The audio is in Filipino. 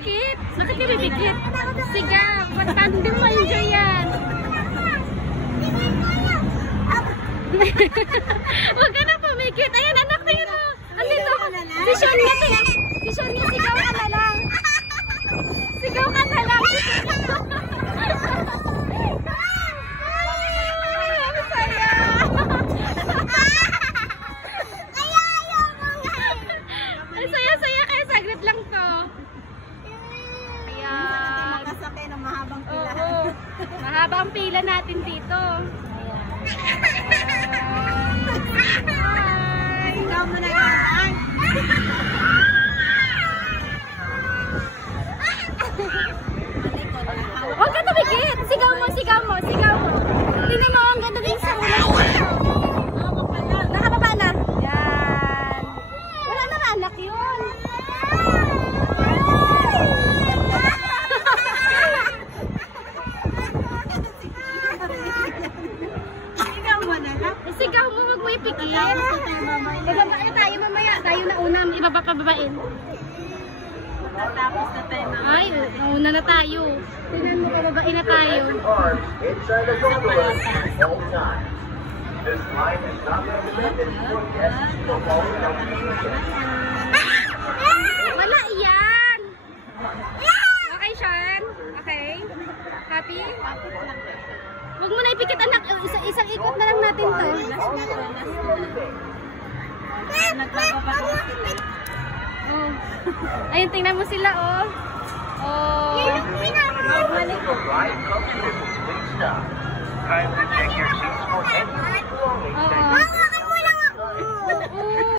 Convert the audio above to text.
pipikit? Bakit ka pipikit? Sige, ba't hindi mo enjoy yan? Huwag ka na pumikit. Ayan, anak, tingin mo. Andito ako. Si Sonia, sigaw ka na lang. Sigaw ka na lang. Ang saya. Ang saya-saya kaya saglit lang to. Ayan. Makasakay ng mahabang pila. Oo. Mahaba ang pila natin dito. Hi! Ikaw mo na yan. Huwag ka tumikit! Sigaw mo, sigaw mo, sigaw mo! Tingnan mo, ang ganda din sa ulo. Nakababa na. Yan. Wala na anak yun. Sigaw mo, huwag mo ipikit. Ibaba na tayo mamaya. Tayo na una, ibaba pababain. Tapos na tayo mga. Ay, una na tayo. Tingnan mo, pababain na tayo. Wala iyan. Okay, Sean? Okay? Happy? Huwag mo na ipikit, anak. Isang ikot na lang natin to. Oh. Ayun, tingnan mo sila, oh. Oh. Kindly check your seats for